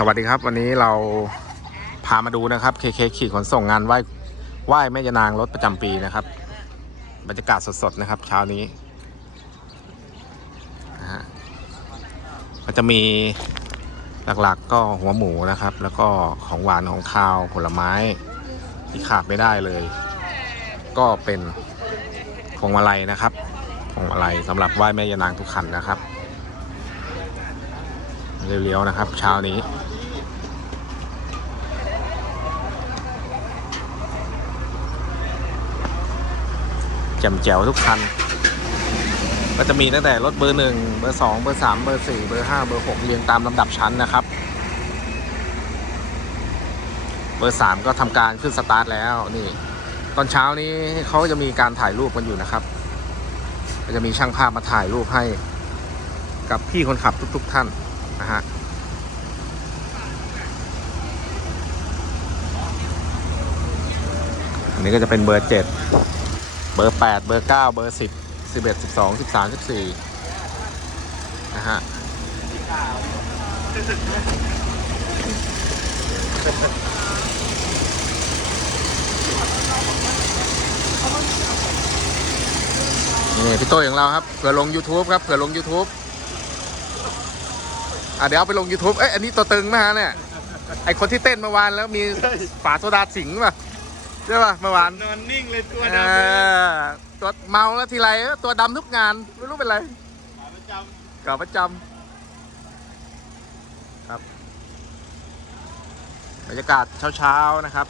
สวัสดีครับวันนี้เราพามาดูนะครับ KK ขี่ขนส่งงานไหว้ไหว้แม่ยานางรถประจำปีนะครับ บรรยากาศสดๆนะครับ เช้านี้นะฮะก็จะมีหลักๆก็หัวหมูนะครับ แล้วก็ของหวานของคาวผลไม้ที่ขาดไม่ได้เลย ก็เป็นพวงมาลัยนะครับพวงมาลัยสำหรับไหว้แม่ยานางทุกขันนะครับ เร็วๆนะครับ เช้านี้แจ่มแจ๋วทุกคัน ก็จะมีตั้งแต่รถเบอร์หนึ่งเบอร์สองเบอร์สามเบอร์สี่เบอร์ห้าเบอร์หกเรียงตามลำดับชั้นนะครับ เบอร์สามก็ทำการขึ้นสตาร์ทแล้วนี่ ตอนเช้านี้เขาจะมีการถ่ายรูปกันอยู่นะครับก็จะมีช่างภาพมาถ่ายรูปให้กับพี่คนขับทุก ๆ ท่าน นะฮะอันนี้ก็จะเป็นเบอร์เจ็ดเบอร์แปดเบอร์เก้าเบอร์สิบสิบเอ็ดสิบสองสิบสามสิบสี่นะฮะนี่พี่โต้ยของเราครับเผื่อลง YouTube ครับเผื่อลง YouTube อะเดี๋ยวเอาไปลง YouTube เอ้ยอันนี้ตัวตึงมากเนี่ย ไอคนที่เต้นเมื่อวานแล้วมีฝาโซดาสิงป่ะใช่ป่ะเมื่อวานนอนนิ่งเลยตัวเอดำเลยอตัวเมาแล้วทีไรเออตัวดำทุกงานไม่รู้เป็นไรขาประจกลับประจำครับบรรยากาศเช้าๆนะครับ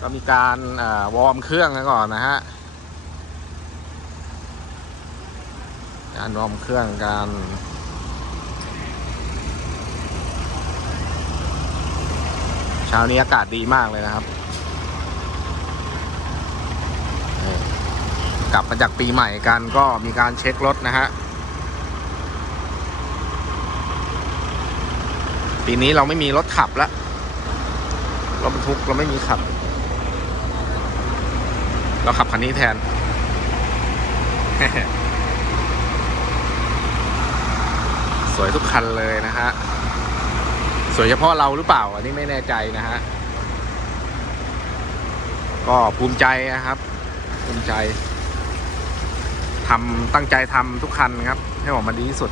ก็มีการเอ่อวอร์มเครื่องกันก่อนนะฮะการวอร์มเครื่องการ เช้านี้อากาศดีมากเลยนะครับ กลับมาจากปีใหม่กันก็มีการเช็ครถนะฮะ ปีนี้เราไม่มีรถขับแล้วรถบรรทุกเราไม่มีขับ เราขับคันนี้แทนสวยทุกคันเลยนะฮะ สวยเฉพาะเราหรือเปล่า อันนี้ไม่แน่ใจนะฮะ ก็ภูมิใจนะครับ ภูมิใจทำตั้งใจทำทุกคันครับ ให้ออกมาดีที่สุด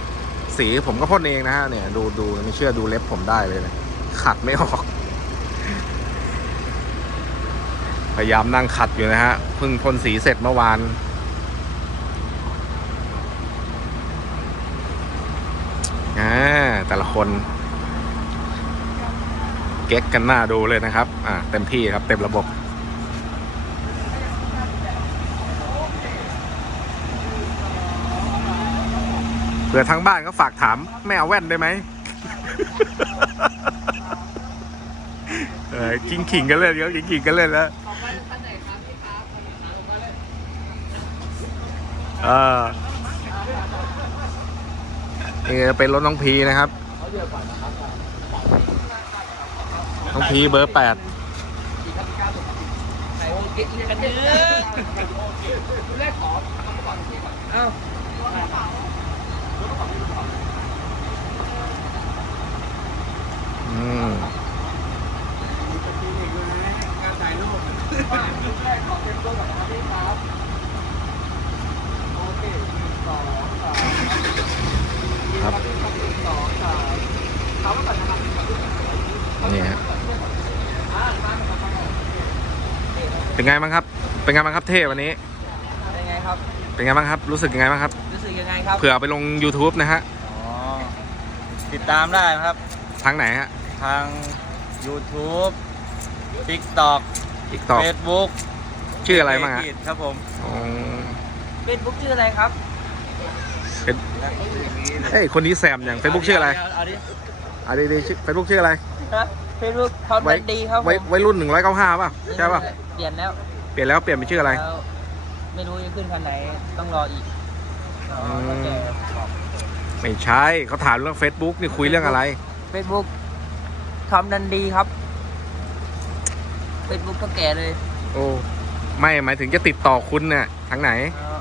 สีผมก็พ่นเองนะฮะเนี่ยดูดูไม่เชื่อดูเล็บผมได้เลยนะขัดไม่ออก พยายามนั่งขัดอยู่นะฮะเพิ่งพ่นสีเสร็จเมื่อวานอ่าแต่ละคน เก๊กกันหน้าดูเลยนะครับ อ่า เต็มที่ครับ เต็มระบบ เผื่อทางบ้านก็ฝากถามแม่เอาแว่นได้ไหมเออขิงขิงกันเล่นเขาขิงขิงกันเล่นแล้วเออนี่เป็นรถน้องพีนะครับ น้องพีเบอร์แปดอืมการถ่ายรูปครับนี่ฮะ เป็นไงบ้างครับ เป็นไงบ้างครับเท่วันนี้ เป็นไงครับ เป็นไงบ้างครับ รู้สึกยังไงบ้างครับ รู้สึกยังไงครับ เผื่อเอาไปลง YouTube นะฮะ อ๋อ ติดตามได้นะครับ ทางไหนฮะ ทาง YouTube TikTok อีกต่อ Facebook ชื่ออะไรบ้างฮะเพจครับผมอ๋อ Facebook ชื่ออะไรครับเป็นเอ้ยคนนี้แซมอย่าง Facebook ชื่ออะไรเอาดิอะดีๆชื่อ Facebook ชื่ออะไรฮะ Facebook ทอมไว้ดันดีครับผมไว้ไว้รุ่น195ป่ะใช่ป่ะเปลี่ยนแล้วเปลี่ยนแล้วเปลี่ยนเป็นชื่ออะไร แล้วไม่รู้จะขึ้นคันไหนต้องรออีกอ๋ออืมแล้วแต่ไม่ใช่เขาถามเรื่อง Facebook นี่คุยเรื่องอะไร เฟซบุ๊กทอมดันดีครับ Facebook ก็แก่เลยโอ้ไม่หมายถึงจะติดต่อคุณเนี่ยทางไหนเอ่อ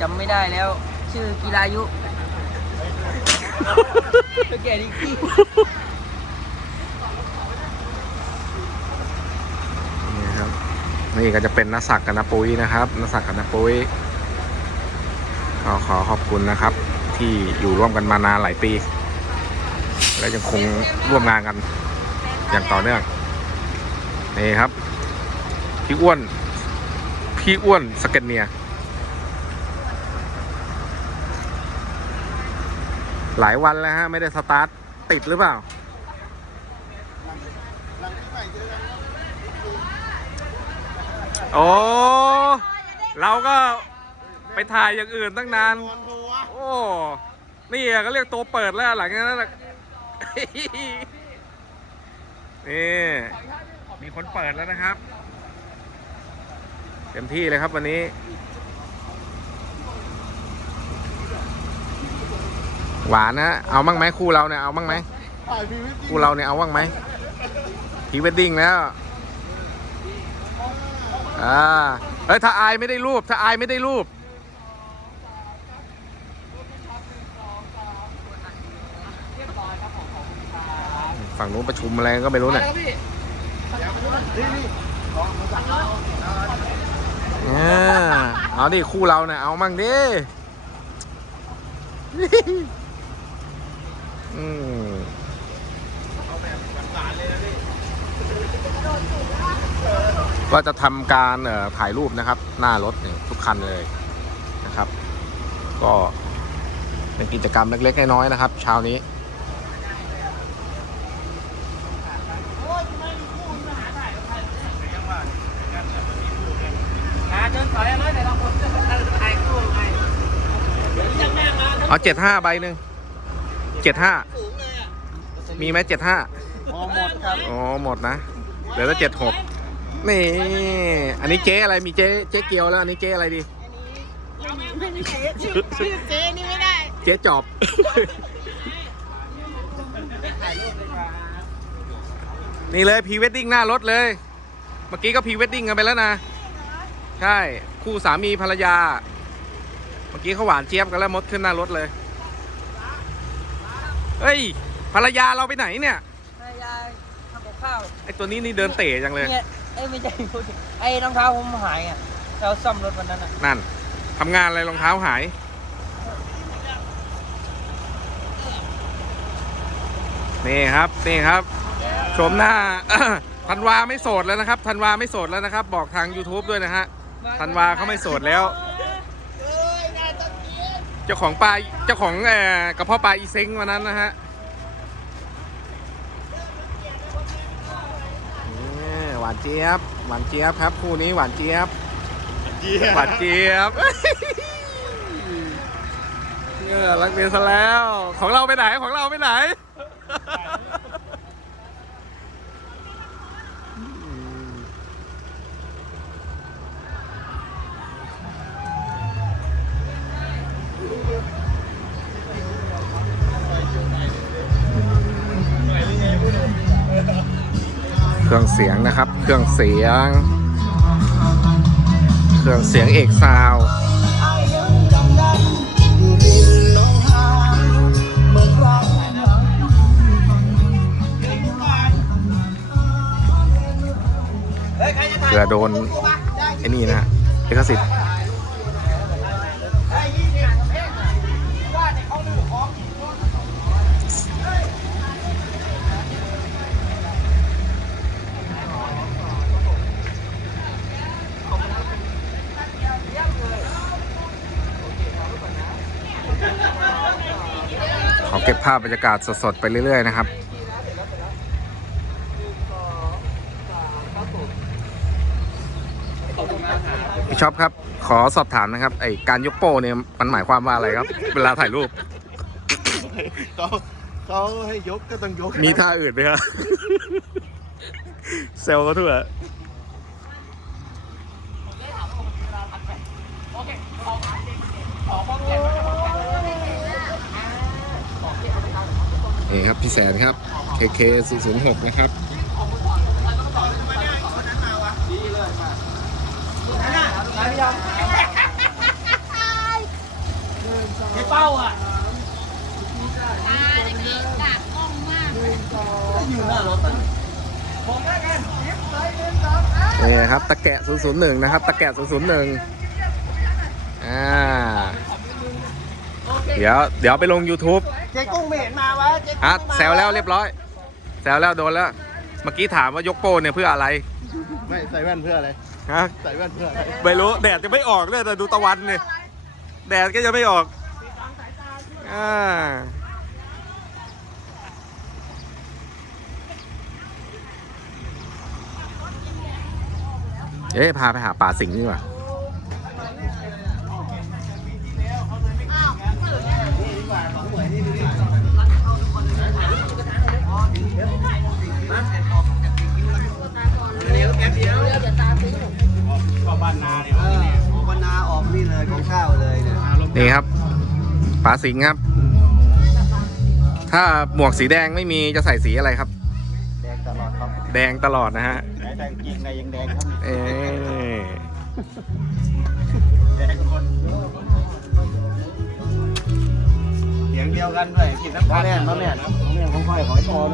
จำไม่ได้แล้ว ชื่อกีรายุตัวแก่นี่ขี้ นี่ครับ นี่ก็จะเป็นนักสักกับนาปุ้ยนะครับนักสักกับนาปุ้ยก็ขอขอบคุณนะครับ ที่อยู่ร่วมกันมานานหลายปี และยังคงร่วมงานกันอย่างต่อเนื่องนี่ครับ พี่อ้วน พี่อ้วนสเกนเนียหลายวันแล้วฮะ ไม่ได้สตาร์ทติดหรือเปล่า โอ้เราก็ไปถ่ายอย่างอื่นตั้งนาน โอ้ นี่อะก็เรียกตัวเปิดแล้วหลังจากนั้นนี่มีคนเปิดแล้วนะครับ เต็มที่เลยครับวันนี้ หวานนะ เอามั่งไหมคู่เราเนี่ยเอามั่งไหมคู่เราเนี่ยเอามั่งไหมพีเวดดิ้งแล้ว อ่าเอ้ยถ้าอายไม่ได้รูป ถ้าอายไม่ได้รูป ฝั่งนู้นประชุมอะไรก็ไม่รู้เนี่ยเนี่ยเอาดิคู่เราเนี่ยเอามั่งดิอืม ก็จะทำการเอ่อถ่ายรูปนะครับ หน้ารถเนี่ยทุกคันเลยนะครับ ก็เป็นกิจกรรมเล็กๆน้อยๆนะครับ เช้านี้มาเดินถอยเลยแต่เราคนจะถ่ายคู่ไงยังแม่มาเอาเจ็ดห้าใบหนึ่งเจ็ดห้าสูงเลยอะมีไหมเจ็ดห้าพอหมดครับอ๋อหมดนะเหลือแต่เจ็ดหก นี่ อันนี้เจ๊อะไรมีเจ๊เจ๊เกียวแล้ว อันนี้เจ๊อะไรดีไม่มีเจ๊ชื่อชื่อเจ๊นี่ไม่ได้ เจ๊จอบถ่ายรูปเลยครับนี่เลยพรีเวดดิ้งหน้ารถเลย เมื่อกี้ก็พรีเวดดิ้งกันไปแล้วนะ ใช่ คู่สามีภรรยา เมื่อกี้เขาหวานเจี๊ยบกันแล้วมดขึ้นหน้ารถเลย เฮ้ย ภรรยาเราไปไหนเนี่ยแม่ยายทำกับข้าว ไอตัวนี้นี่เดินเตะจังเลย เนี่ย เอ้ยไม่ใช่พูดถึงไอ้รองเท้าผมหายอะเราซ่อมรถวันนั้นอะนั่นทำงานอะไรรองเท้าหาย นี่ครับนี่ครับ ชมหน้า ธันวาไม่โสดแล้วนะครับธันวาไม่โสดแล้วนะครับ บอกทาง YouTube ด้วยนะฮะธันวาเขาไม่โสดแล้ว เจ้าของปลาเจ้าของเอ่อกระเพาะปลาอีเซ็งวันนั้นนะฮะนี่ห วานเจี๊ยบ หวานเจี๊ยบครับ คู่นี้หวานเจี๊ยบ เจียหวานเจี๊ยบเออรักเมียซะแล้ว ของเราไปไหน ของเราไปไหน เครื่องเสียงนะครับ เครื่องเสียง เครื่องเสียงเอกซาวเผื่อโดนไอ้นี่นะฮะลิขสิทธิ์ ขอเก็บภาพบรรยากาศสดๆ ไปเรื่อย ๆ นะครับ พี่ช็อปครับ ขอสอบถามนะครับ ไอการยกโป้เนี่ยมันหมายความว่าอะไรครับ เวลาถ่ายรูป เขาเขาให้ยกก็ต้องยก มีท่าอื่นไหมครับ เซลก็ทั่ว นี่ครับพี่แสนครับ KK 006นะครับไม่เป้าอะตาตะกี้อยู่หน้ารถอะนี่ครับตะแกะ 001 นะครับ ตะแกะ 001 อ่า เดี๋ยว เดี๋ยวไปลง YouTube เจ๊กุ้งไม่เห็นมาวะเจ๊กุ้งอะไม่มาแซวแล้วเรียบร้อย แซวแล้วโดนแล้ว เมื่อกี้ถามว่ายกโป้เนี่ยเพื่ออะไรไม่ใส่แว่นเพื่ออะไร ฮะใส่แว่นเพื่ออะไร ไม่รู้แดดจะไม่ออกเลยแต่ดูตะวันเนี่ยแดดก็จะไม่ออกอ่าเอ๊ะพาไปหาป่าสิงห์ดีกว่า ป่าสิงห์ครับ ถ้าหมวกสีแดงไม่มีจะใส่สีอะไรครับ แดงตลอดครับแดงตลอดนะฮะไหนแดงจริงในยังแดงครับ เอ๊ะแดงคนเสียงเดียวกันด้วยกินน้ำมาตาลแม่นมาแม่นมาแม่นของค่อยของไอ้ปอม